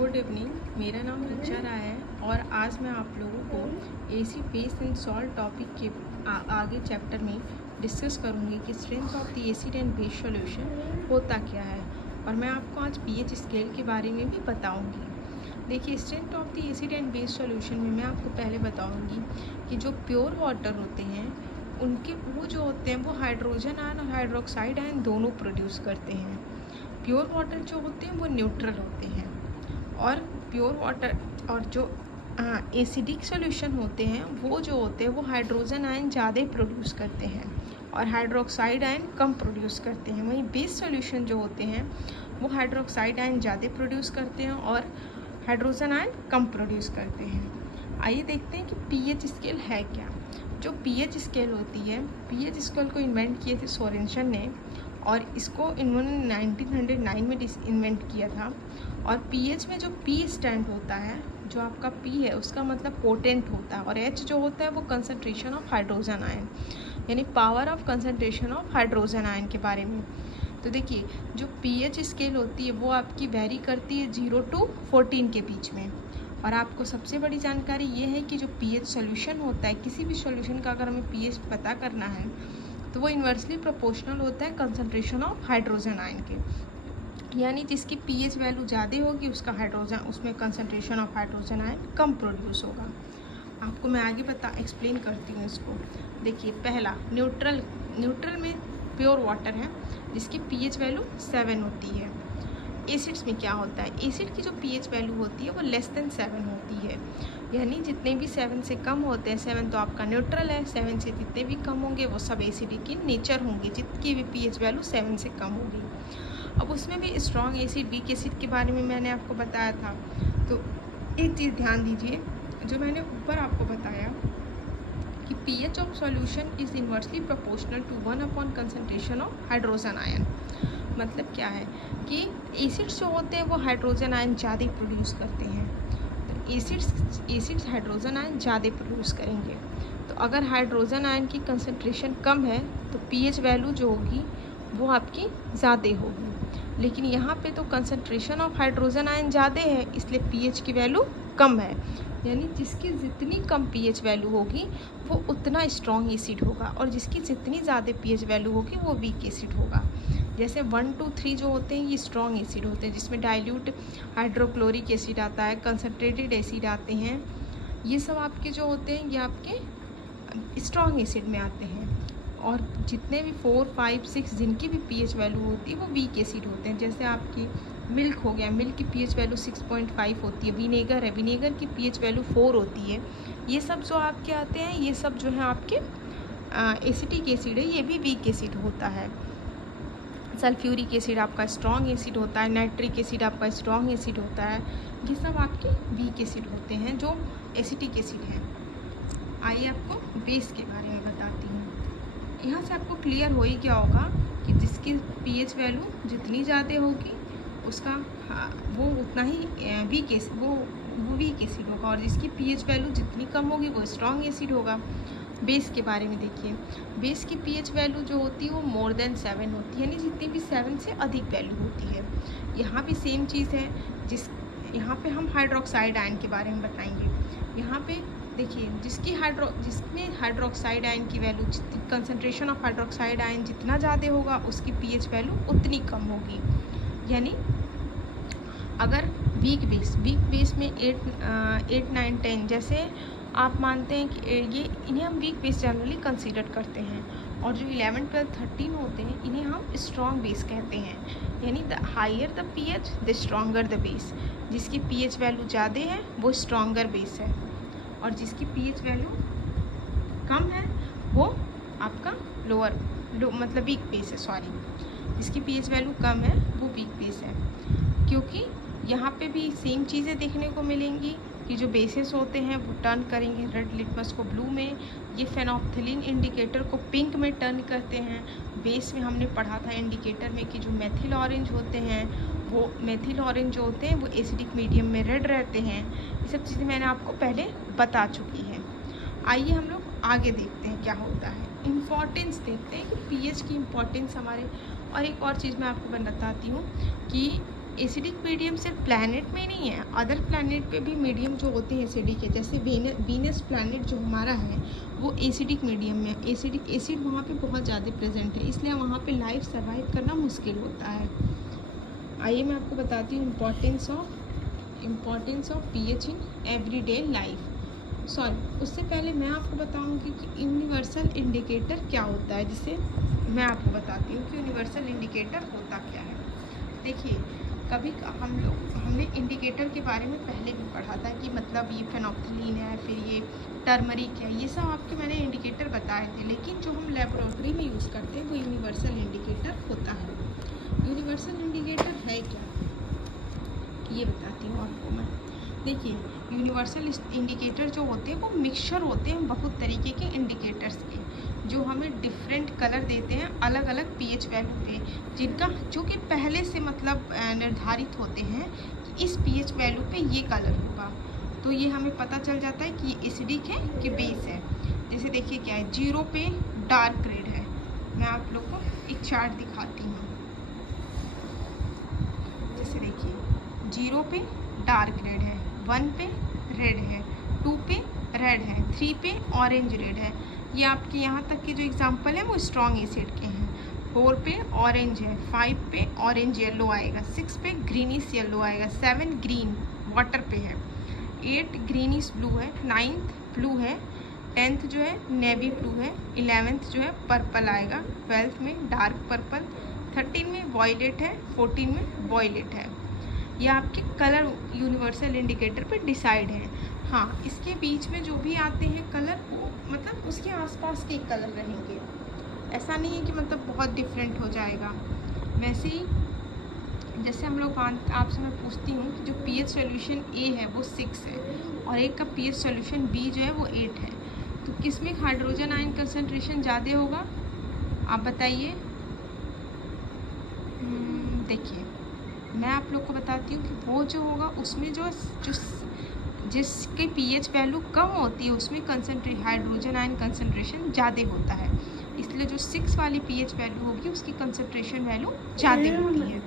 Good evening. मेरा नाम रिचा राय है और आज मैं आप लोगों को acid base and salt topic के आगे चैप्टर में डिस्कस करूंगी कि strength of the acid and base solution होता क्या है, और मैं आपको आज पीएच स्केल के बारे में भी बताऊंगी। देखिए, strength of the acid and base solution में मैं आपको पहले बताऊंगी कि जो प्योर वाटर होते हैं उनके वो जो होते हैं वो हाइड्रोजन आयन और हाइड्रोक्साइड आयन दोनों प्रोड्यूस करते हैं। प्योर वाटर जो होते हैं वो न्यूट्रल होते हैं, और प्योर वाटर और जो एसिडिक सॉल्यूशन होते हैं वो जो होते हैं वो हाइड्रोजन आयन ज़्यादा प्रोड्यूस करते हैं और हाइड्रोक्साइड आयन कम प्रोड्यूस करते हैं। वहीं बेस सॉल्यूशन जो होते हैं वो हाइड्रोक्साइड आयन ज़्यादा प्रोड्यूस करते हैं और हाइड्रोजन आयन कम प्रोड्यूस करते हैं। आइए देखते हैं कि पीएच स्केल है क्या। जो पीएच स्केल होती है, पीएच स्केल को इन्वेंट किए थे सोरेंसन ने, और इसको इन्होंने 1909 में इन्वेंट किया था। और पीएच में जो पी स्टैंड होता है, जो आपका पी है उसका मतलब पोटेंट होता है, और एच जो होता है वो कंसंट्रेशन ऑफ हाइड्रोजन आयन, यानी power of concentration of hydrogen ion के बारे में। तो देखिए, जो पीएच स्केल होती है वो आपकी वेरी करती है 0 to 14 के बीच में। और आपको सबसे बड़ी जानकारी ये है कि जो पीएच सॉल्यूशन होता है, किसी भी सॉल्यूशन का अगर हमें पीएच पता करना है तो वो इन्वर्सली प्रोपोर्शनल होता है कंसंट्रेशन ऑफ हाइड्रोजन आयन के, यानी जिसकी पीएच वैल्यू ज़्यादा होगी उसका हाइड्रोजन, उसमें concentration of hydrogen ion come produce होगा। आपको मैं आगे एक्सप्लेन करती हूँ इसको। देखिए, पहला न्यूट्रल में प्योर वाटर है जिसकी पीएच वैल्यू 7 होती है। एसिड्स में क्या होता है, एसिड की जो पीएच वैल्यू होती है वो लेस देन 7 होती है, यानी जितने भी 7 से कम होते हैं, 7 तो आपका न्यूट्रल है, 7 से जितने भी कम होंगे वो सब एसिडिक इन नेचर होंगे, जितकी भी पीएच वैल्यू 7 से कम होगी। अब उसमें भी स्ट्रॉन्ग एसिड, वीक एसिड के बारे में मैंने आपको बताया था। तो एक चीज़ ध्यान दीजिए, जो मैंने ऊपर आपको बताया कि pH of solution is inversely proportional to 1 upon concentration of hydrogen ion. मतलब क्या है कि एसिड्स जो होते हैं वो हाइड्रोजन आयन ज़्यादा प्रोड्यूस करते हैं, तो एसिड्स हाइड्रोजन आयन ज़्यादा प्रोड्यूस करेंगे। तो अगर हाइड्रोजन आयन की कंसंट्रेशन कम है तो पीएच वैल्यू जो होगी वो आपकी ज़्यादा होगी, लेकिन यहाँ पे तो कंसंट्रेशन ऑफ हाइड्रोजन आयन ज़्यादा है इसलिए पीएच की वैल्यू कम है, यानी जिसकी जितनी कम पीएच वैल्यू होगी वो उतना स्ट्रॉन्ग एसिड होगा, और जिसकी जितनी ज़्यादा पीएच वैल्यू होगी वो वीक एसिड होगा। जैसे 1, 2, 3 जो होते हैं ये स्ट्रॉन्ग एसिड होते हैं, जिसमें डाइल्यूट हाइड्रोक्लोरिक एसिड आता है, कंसनट्रेटेड एसिड आते हैं, ये सब आपके जो होते हैं ये आपके स्ट्रॉन्ग एसिड में आते हैं। और जितने भी 4, 5, 6 जिनकी भी पीएच वैल्यू होती है वो वीक एसिड होते हैं। जैसे आपकी मिल्क हो गया, मिल्क की पीएच वैल्यू 6.5 होती है। विनेगर है, विनेगर की पीएच वैल्यू 4 होती है। ये सब जो आपके आते हैं ये सब जो है आपके एसिटिक एसिड है, ये भी वीक एसिड होता है। सल्फ्यूरिक एसिड आपका स्ट्रॉन्ग एसिड होता है, नाइट्रिक एसिड आपका स्ट्रॉन्ग एसिड होता है, ये सब आपके वीक एसिड होते हैं जो एसिटिक एसिड हैं। आइए आपको बेस के बारे में बताती हूँ। यहाँ से आपको क्लियर हो ही क्या होगा कि जिसकी पीएच वैल्यू जितनी ज़्यादा होगी उसका वो उतना ही वीक एसिड वो वीक एसिड होगा, और जिसकी पीएच वैल्यू जितनी कम होगी वो स्ट्रॉन्ग एसिड होगा। बेस के बारे में देखिए, बेस की पीएच वैल्यू जो होती है वो मोर देन 7 होती है, यानी जितनी भी 7 से अधिक वैल्यू होती है। यहाँ भी सेम चीज़ है, यहाँ पे हम हाइड्रोक्साइड आयन के बारे में बताएंगे। यहाँ पे देखिए, जिसमें हाइड्रोक्साइड आयन की value, concentration of hydroxide ion जितना ज़्यादा होगा उसकी पीएच वैल्यू उतनी कम होगी। यानी अगर वीक बेस में 8, 9, 10 जैसे आप मानते हैं कि ये इन्हें हम वीक बेस जनरली कंसीडर करते हैं, और जो 11, 12, 13 होते हैं इन्हें हम स्ट्रॉन्ग बेस कहते हैं। यानी the higher the pH the stronger the base, जिसकी पीएच वैल्यू ज़्यादा है वो स्ट्रॉन्गर बेस है, और जिसकी पीएच वैल्यू कम है वो आपका मतलब वीक बेस है, जिसकी पीएच वैल्यू कम है वो वीक बेस है। क्योंकि यहाँ पे भी सेम चीज़ें देखने को मिलेंगी कि जो बेसिस होते हैं वो टर्न करेंगे रेड लिटमस को ब्लू में, ये फेनोप्थलीन इंडिकेटर को पिंक में टर्न करते हैं। बेस में हमने पढ़ा था इंडिकेटर में कि जो मेथिल ऑरेंज होते हैं वो मेथिल ऑरेंज जो होते हैं वो एसिडिक मीडियम में रेड रहते हैं। ये सब चीज़ें मैंने आपको पहले बता चुकी हैं। आइए हम लोग आगे देखते हैं क्या होता है, इम्पॉर्टेंस देखते हैं कि पीएच की इम्पॉर्टेंस हमारे। और एक और चीज़ मैं आपको बताती हूँ कि एसिडिक मीडियम सिर्फ प्लैनेट में नहीं है, अदर प्लैनेट पे भी मीडियम जो होते हैं एसिडिक है, जैसे वीनस प्लैनेट जो हमारा है वो एसिडिक मीडियम में, एसिड वहाँ पे बहुत ज़्यादा प्रेजेंट है, इसलिए वहाँ पे लाइफ सर्वाइव करना मुश्किल होता है। आइए मैं आपको बताती हूँ importance of pH in everyday life. उससे पहले मैं आपको बताऊंगी कि यूनिवर्सल इंडिकेटर क्या होता है, जिसे मैं आपको बताती हूँ कि यूनिवर्सल इंडिकेटर होता क्या है। देखिए, कभी हमने इंडिकेटर के बारे में पहले भी पढ़ा था कि मतलब ये फेनोक्सिलीन है, फिर ये टर्मरिक है, ये सब आपके मैंने इंडिकेटर बताए थे, लेकिन जो हम लेबोरेटरी में यूज़ करते हैं वो यूनिवर्सल इंडिकेटर होता है। यूनिवर्सल इंडिकेटर है क्या, ये बताती हूँ आपको मैं। देखिए, यूनिवर्सल इंडिकेटर जो होते हैं वो मिक्सचर होते हैं बहुत तरीके के इंडिकेटर्स के, जो हमें डिफरेंट कलर देते हैं अलग अलग पीएच वैल्यू पे, जिनका जो कि पहले से मतलब निर्धारित होते हैं कि इस पीएच वैल्यू पे ये कलर होगा, तो ये हमें पता चल जाता है कि एसिडिक है कि बेस है। जैसे देखिए क्या है, 0 पे डार्क रेड है, मैं आप लोग को एक चार्ट दिखाती हूँ। जैसे देखिए 0 पे डार्क रेड है, 1 पे रेड है, 2 पे रेड है, 3 पे ऑरेंज रेड है। ये आपके यहाँ तक के जो एग्जांपल है वो स्ट्रॉन्ग एसिड के हैं। 4 पे ऑरेंज है, 5 पे ऑरेंज येलो आएगा, 6 पे ग्रीनिश येलो आएगा, 7 ग्रीन वाटर पे है, 8 ग्रीनिश ब्लू है, 9th ब्लू है, 10th जो है नेवी ब्लू है, 11th जो है पर्पल आएगा, 12th में डार्क पर्पल, 13 में वॉयलेट है, 14 में वॉयलेट है। ये आपके कलर यूनिवर्सल इंडिकेटर पे डिसाइड है। हाँ, इसके बीच में जो भी आते हैं कलर वो मतलब उसके आसपास के कलर रहेंगे, ऐसा नहीं है कि मतलब बहुत डिफरेंट हो जाएगा। वैसे ही जैसे हम लोग आपसे मैं पूछती हूँ कि जो पीएच सॉल्यूशन ए है वो 6 है और एक का पीएच सॉल्यूशन बी जो है वो 8 है, तो किसमें हाइड्रोजन आयन कंसंट्रेशन ज़्यादा होगा, आप बताइए। देखिए, मैं आप लोग को बताती हूँ कि वो जो होगा उसमें जो जिसके पीएच वैल्यू कम होती है उसमें हाइड्रोजन आयन कंसंट्रेशन ज़्यादा होता है, इसलिए जो 6 वाली पीएच वैल्यू होगी उसकी कंसंट्रेशन वैल्यू ज़्यादा होती है।